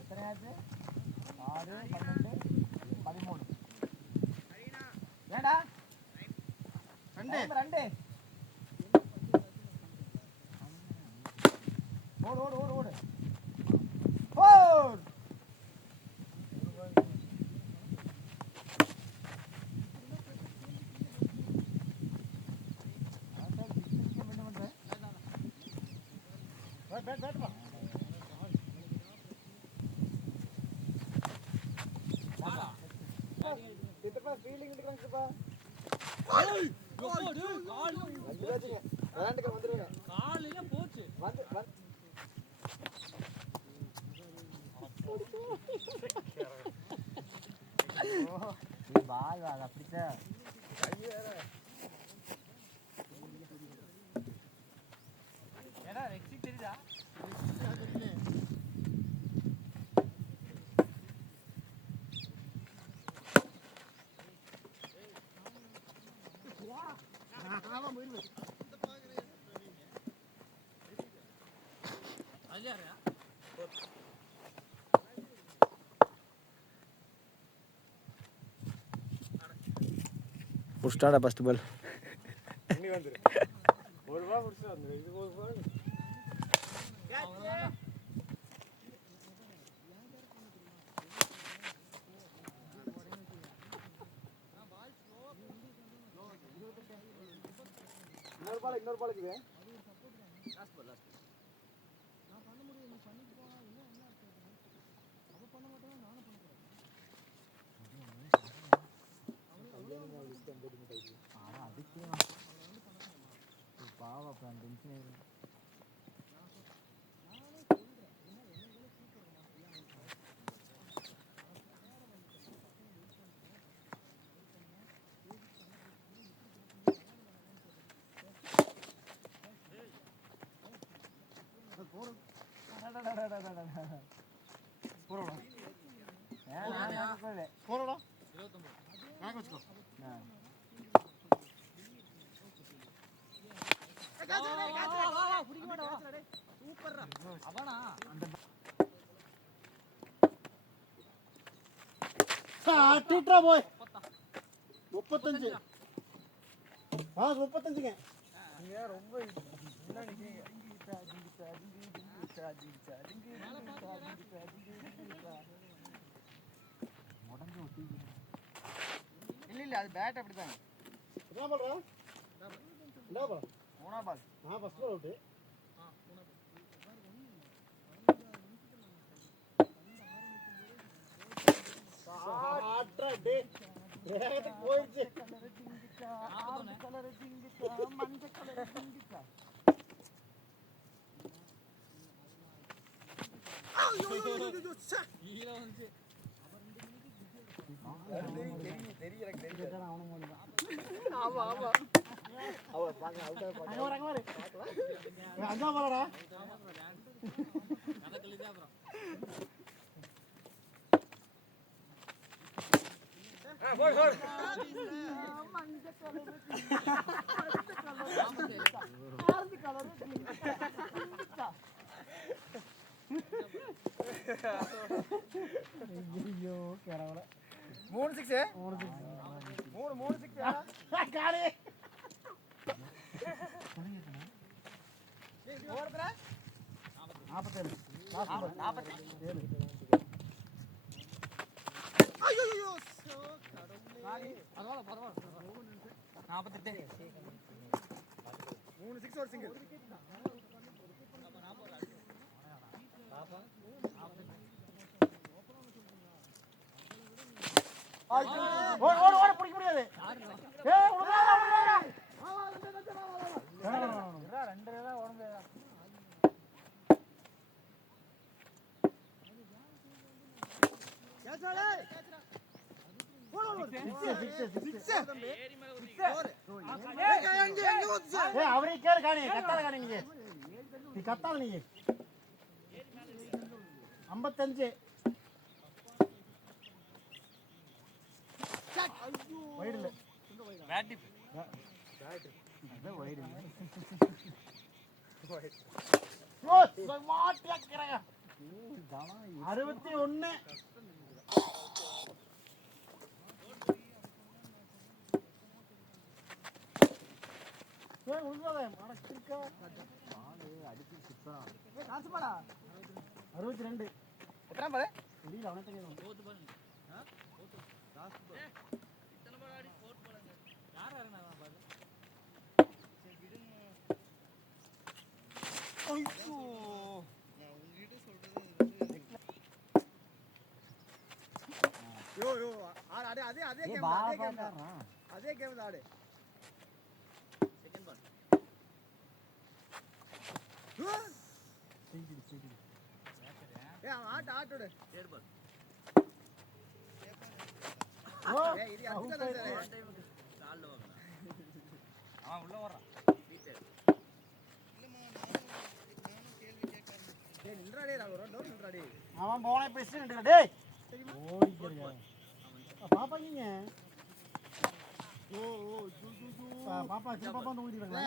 எத்தனையாச்சு 6 12 13 ஏண்டா 2 ஓடு ஓடு ஓடு ஓடு ஓடு बैठ कितने पास फीलिंग निकलने के बाद விளையாண்டுக்க வந்துருங்க காலையில போச்சு வந்து பால் வாங்க அப்படித்தான் ஏடா ரெக்ஸி தெரியுதா புஷ்டாடா ஃபர்ஸ்ட் பால் இன்னி வந்துரு ஒரு ரூபா புடிச்சு வந்து இது ஒரு ரூபா இன்னொரு பால் இருக்குது லாஸ்ட் பால் நான் பண்ண முடியும் நீ பண்ணிட்டு போனா என்ன அர்த்தம் அவ பண்ண மாட்டேன் நானும் பண்ண போறேன் அதுக்கே பாவம் அப்புறம் டென்ஷன் போறோம் கணக்கு வச்சுக்கோ அட்டிட்ரா போய் 35 35ங்க நீங்க ரொம்ப இல்ல அது பேட் அப்படிதான் என்ன பண்றா என்ன பண்றா மூணா பால் நான் ஃபர்ஸ்ட் பால் அவுட் சாட்ரா டே வேகத்து போயிடுச்சு கலர் ஜிங்கிக்கா கலர் ஜிங்கிக்கா மஞ்சள் கலர் ஜிங்கிக்கா கீழ வந்து ஆமா ஆமா அவ பாங்க அவுட்டா பாங்க வராங்க பாரு அங்க போறடா கதகளி தான் அப்புறம் போடு போடு மஞ்சள் கலர் ஆரஞ்சு கலர் ஐயோ கேரவல மூணு சிக்ஸ் மூணு சிக்ஸ் காலி நாற்பத்தேழு ஐயோ 48 மூணு சிக்ஸ் ஒரு சிங்கிள் ஓட பிடிக்க முடியாது அவரே கேளு காணி கத்தாத காணி நீ கத்தாத நீ 55 வைடு இல்ல பேட் டிப் அதான் வைடு இல்ல மாட்டியாக்குறேன் 61 62 எத்தனை பாரு வெளியில அவனே தெரியும் யோ ஆடு அதே கேம் அதே கேம் ஆடு செகண்ட் பால் ஆட்டோட தேர்ட் பால் இது அடிச்சதா சார் கால்ல வாங்கலாம் அவன் உள்ள வர்றான் டேய் நின்றாடே ராகு டோர் நின்றாடே அவன் போனே பேசி நின்னுடா டேய் ஓடிக்கறியா பாப்பா நீங்க பாப்பா சின்ன பாப்பா வந்து ஓடிடுறாங்க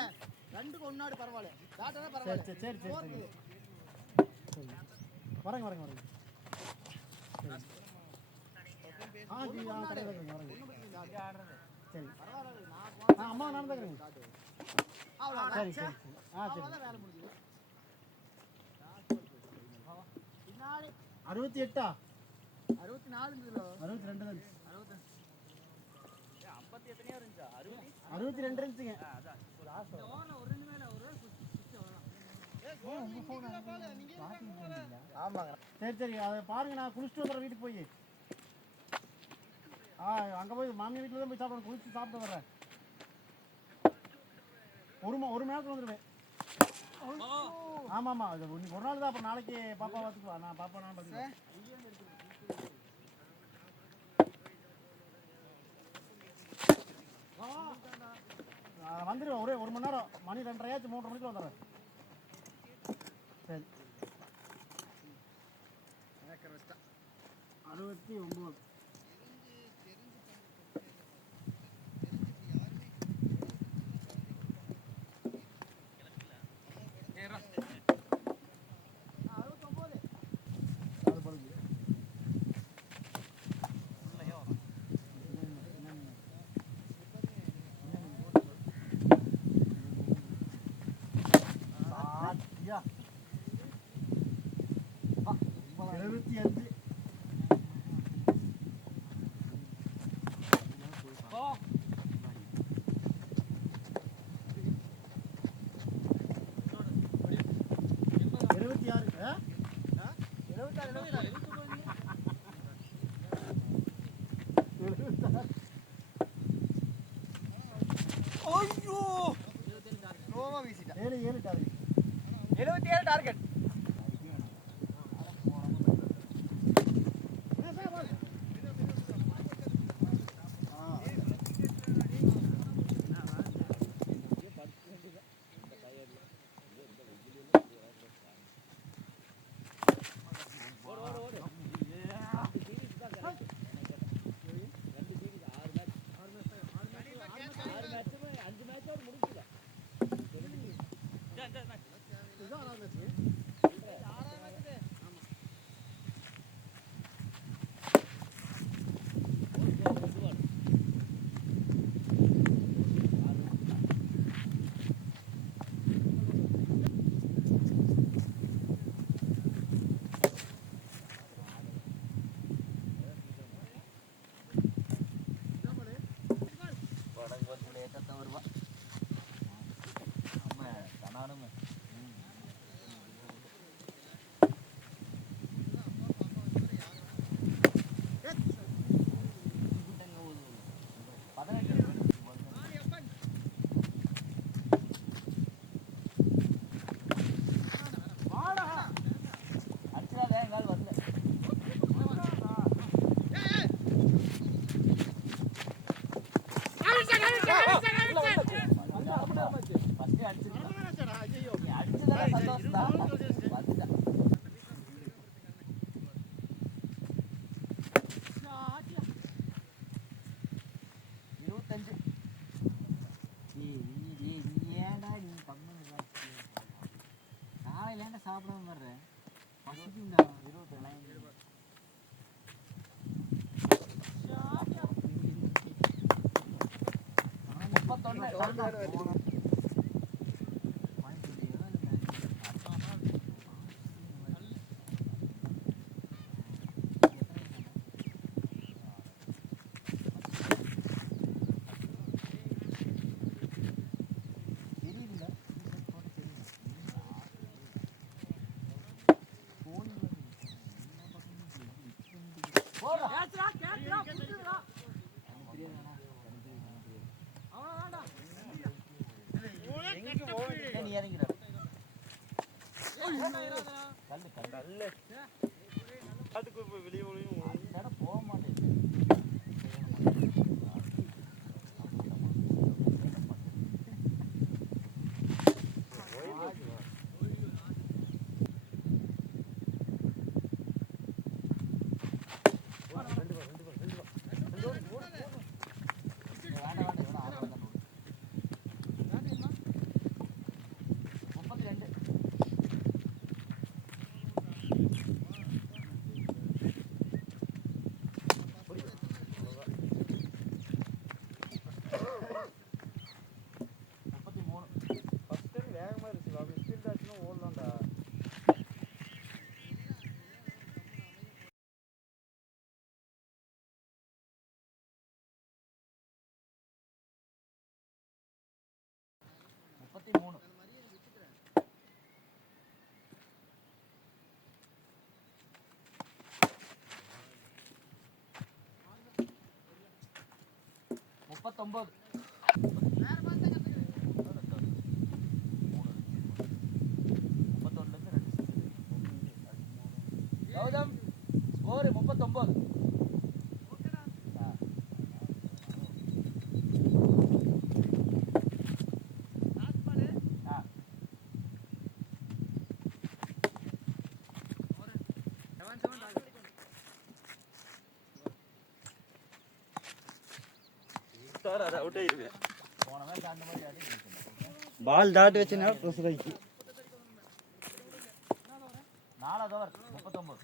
ரெண்டுக்கு ஒன்னாடு பரவாயில்லை டாட்டா பரவாயில்லை சரி சரி சரி சரி வரேங்க வரேங்க வரேங்க ஜி கடையில் வரேங்க வரேங்க சரி அம்மா நான் தான் சரி சரி சரி வேலை முடிஞ்சது 68 64 கிலோ 62 தான் 50 எத்தனையோ இருந்துச்சா 62 இருந்துச்சுங்க ஆமாங்க சரி சரி அதை பாருங்க நான் குளிச்சுட்டு வந்துடுறேன் வீட்டுக்கு போய் அங்கே போய் மாமியார் வீட்டில் தான் போய் சாப்பிடுறேன் குளிச்சு சாப்பிட்டு வரேன் ஒரு மணி நேரத்தில் வந்துடுவேன் ஆமாம் ஆமாம் அது இன்னைக்கு ஒரு நாள் தான் அப்புறம் நாளைக்கு பாப்பா பார்த்துக்குவா நான் பாப்பா நான் பார்த்துக்குவேன் வந்துடுவேன் ஒரு மணி நேரம் மணி 2:30 3 மணிக்கு வந்துடுறேன் சரி 69 75 ஐயோ நோவா வீசிட்டா 7 டார்கெட் 77 டார்கெட் இதான் வருவா நம்ம தனானுமே சாப்பிடாம வர்றேன் நீ இறங்கிற கல்லு அதுக்கு போய் வெளியே ஒளியும் அந்த இடம் போக மாட்டேங்குது ஃபர்ஸ்ட் டைம் வேகமா இருந்துச்சு அப்படி ஸ்பீட் ஆச்சுன்னா ஓடலாம்டா முப்பத்தொன்பது கௌதம் ஸ்கோர் 39 சார் அது அவுட் ஆயிருவேன் போன மேட்ச் அந்த மாதிரி ஆடி பால் தாட்டி வச்சுனா ப்ரெஷர் ஆகி 4வது ஓவர் 39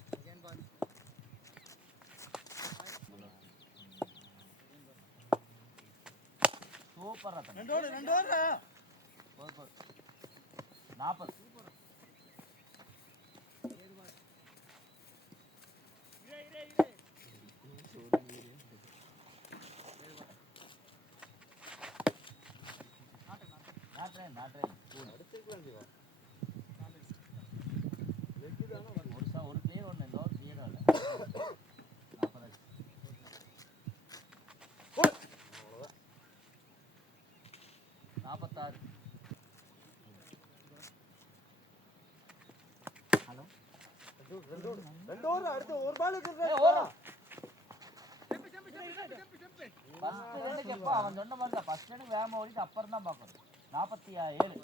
சூப்பர் ரத்தன் ரெண்டு ஓவரா 40 ஒரு பிளேயர் ஒன்று லோ கிளியர் ஆகல 46 ரெண்டு ஓவர் அடுத்து ஒரு பால் அவன் சொன்ன மாதிரி தான் ஃபர்ஸ்ட் எனக்கு வேகமா ஓடிட்டு அப்புறம் தான் பார்க்கணும் 47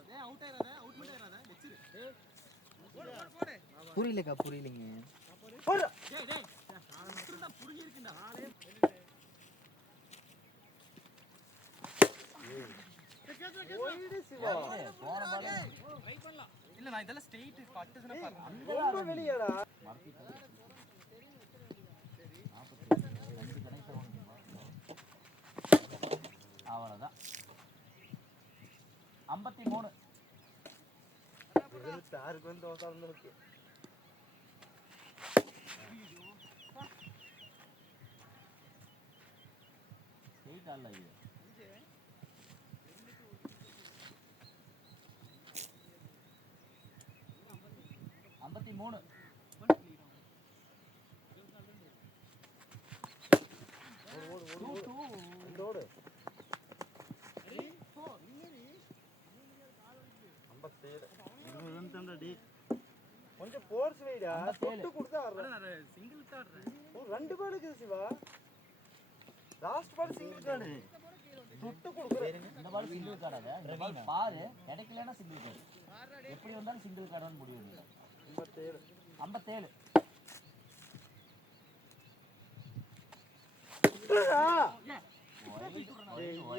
புரியலக்கா புரியலைங்க போன பால் இல்ல நான் இதெல்லாம் ஸ்ட்ரெயிட் பட்டுதுன்னா பாருங்க ரொம்ப வெளியடா அவ்வளவுதான் 53 யாருக்கு வந்து உட்கார்ந்து இருக்கு ஸ்ட்ரெயிட் ஆடல இது 53. ஓடு 57 கொஞ்சம் ஃபோர்ஸ் வைடா தொட்டு கொடுத்தா சிங்கிள் கார்டு ரெண்டு பால் இருக்குது Siva last ball single card தொட்டு கொடுக்குறேன் இந்த பால் சிங்கிள் கார்டாக இந்த பால் பாரு கிடைக்கலன்னா சிங்கிள் கார்டு எப்படி வந்தாலும் சிங்கிள் கார்டான்னு முடிவு 57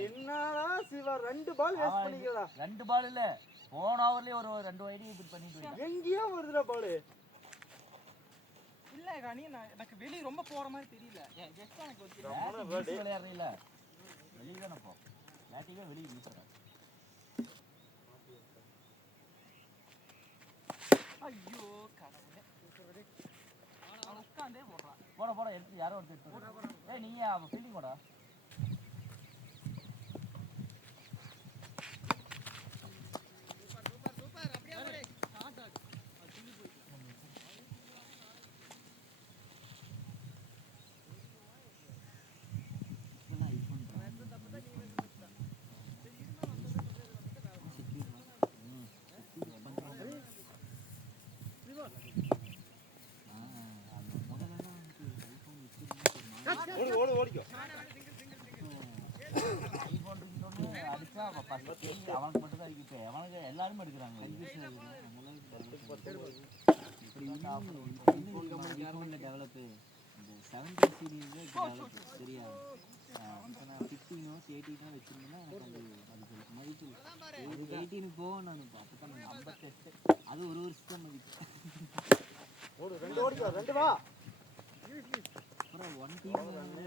என்னடா சிவா ரெண்டு பால் வேஸ்ட் பண்ணிக்கிறடா ரெண்டு பால் இல்ல போன ஓவர்லயே ஒரு ரெண்டு வைடி இப்படி பண்ணிட்டு எங்கேயோ வருதுடா பால் இல்ல கனி எனக்கு வெளிய ரொம்ப போற மாதிரி தெரியல ஜஸ்ட் எனக்கு விளையாடுறீல வெளியே தானே போ பேட்டிங்கே வெளியே வீசுறேன் ஐயோ கடவுளே உட்காந்தே போடுறான் போட எடுத்து யாரோ ஒருத்தர் ஏய் நீங்க அவன் ஃபீல்டிங் போடா ஓடிக்கோ அடிச்சா அவனுக்கு மட்டும் தான் இருக்கு அவனுக்கு எல்லாருமே எடுக்கிறாங்க டெவலப் இந்த 17 சீரீஸ்ல டெவலப் சரியா இப்போ நான் 15 18 வச்சிருந்தேன்னா எனக்கு அது மதிப்பு 18 போவோம் நான் அப்போ தான் 58 அது ஒரு வருஷம் மதிப்பு ஓடு ரெண்டு ஓடிக்கோ ரெண்டு வா அப்புறம் 1 டீம் 59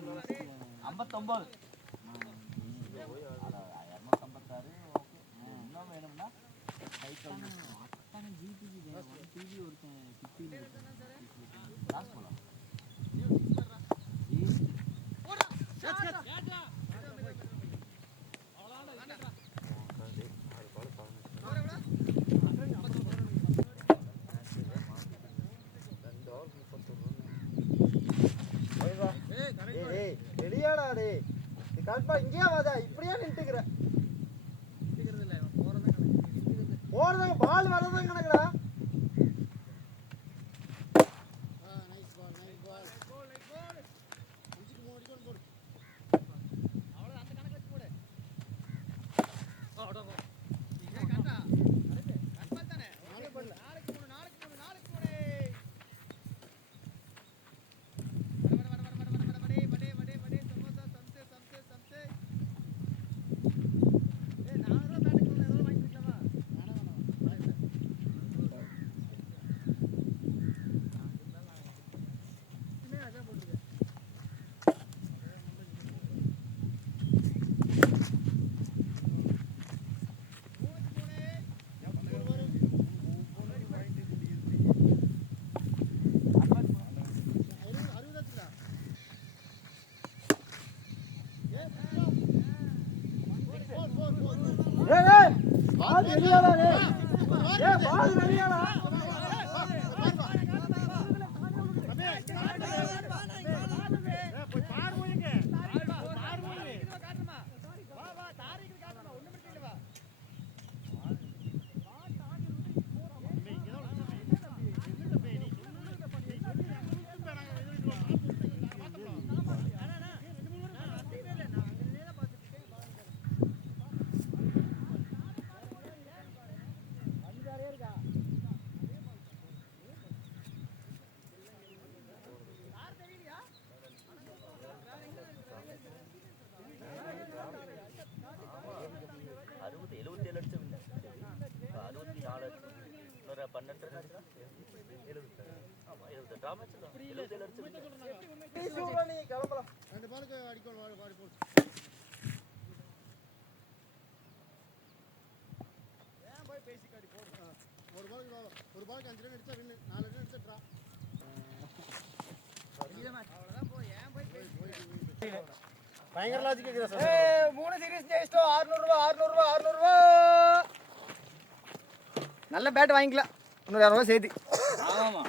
256 ஓகே இன்னும் வேணும்னா அத்தனை ஜிபிக்கு 1 டிவி ஒருத்தன் 15 லாஸ்ட் போலாம் ரெடியாடா டே கல்பா இங்கேயே வாதா இப்படியே நின்றுக்கிற போறதாங்க பால் வரதாங்க கணக்குடா பால் வெளியாடா டே பால் வெளியாடா கிளம்பலாம் ரெண்டு பாலுக்கு அடிக்கணும் வாடி போடு ஏன் போய் பேசி காடி போடு ஒரு பாலுக்கு 5 ரன் அடிச்சா வின் 4 ரன் அடிச்சா ட்ரா அவ்வளவுதான் போ ஏன் போய் பேசி பயங்கர லாஜிக் கேக்குதா சார் 3 சீரிஸ் ஜெயிச்சிட்டோம் 600 ரூபாய் நல்ல பேட் வாங்கிக்கலாம் இன்னொரு 200 ரூபாய் சேர்த்து ஆமா